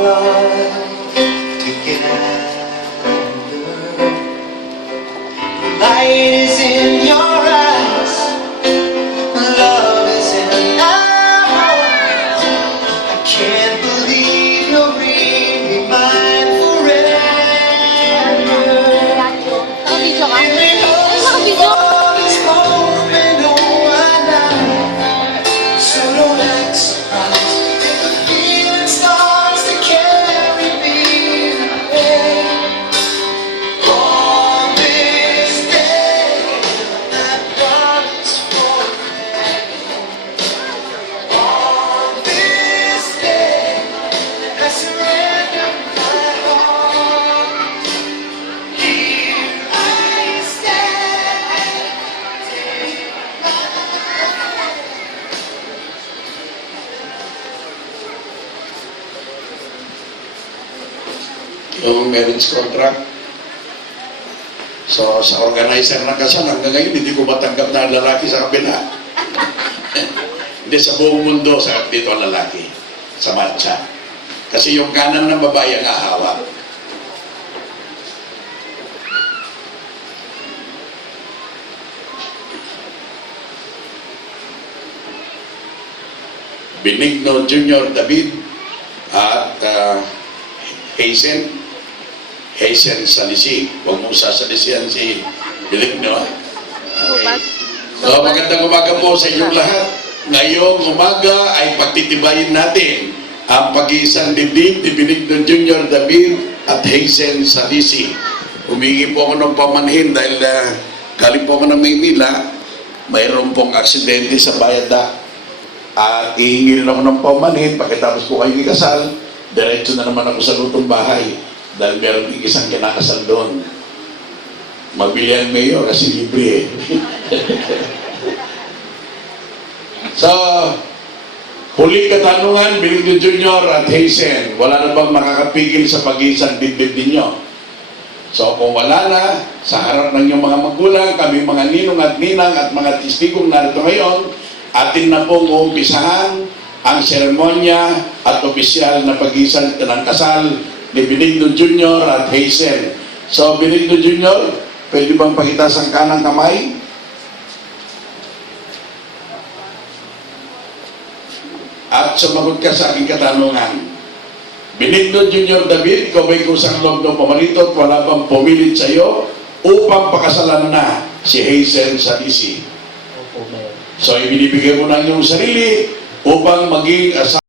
life together. The light is in your eyes, love is in our hearts. I can't believe you're really mine forever. Nakabidyo ka? Give me hope Nakabidyo? for this moment, oh, I know. So don't act surprised if the feeling starts to carry me away. On this day, I promise forever. On this day, I surrender my heart. Here I stand. Yung marriage contract. So, sa organizer ng kasal, hanggang ngayon, hindi ko matanggap na ang lalaki sa kabila. Hindi, sa buong mundo, sa dito ang lalaki. Sa matcha. Kasi yung kanan ng babae ang ahawak. Benigno Jr. David at Hazen Salisi. Huwag mong sasalisihan si Benigno. Okay. So, magandang umaga po sa inyong lahat. Ngayong umaga ay pagtitibayin natin ang pag-iisang dibdib ni Benigno Jr. David at Hazen Salisi. Humingi po ako ng pamanhin dahil galing po ako ng Maynila. Mayroon pong aksidente sa Bayada. At ihingi ako ng pamanhin. Pagkatapos po kayo ikasal, diretso na naman ako sa lutong bahay dahil meron isang kinakasal doon. Mabili ang mayor kasi libre eh. So, huli katanungan, Benigno Jr. at Hazen, wala na bang makakapigil sa pag-iisang dibdib ninyo? So, kung wala na, sa harap ng inyong mga magulang, kami mga ninong at ninang at mga testigong narito ngayon, atin na pong uumpisahan ang seremonya at opisyal na pag-iisang ng kasal ni Benigno Jr. at Hazen. So, Benigno Jr., pwede bang pakitaas ang kanang kamay? At sumagot ka sa aking katanungan. Benigno Jr. David, ikaw ba'y kusang loob ng pamalitot, wala bang pumilit sa iyo upang pakasalan na si Hazen Salisi? So, ibinibigay mo na ang iyong sarili upang maging asawa.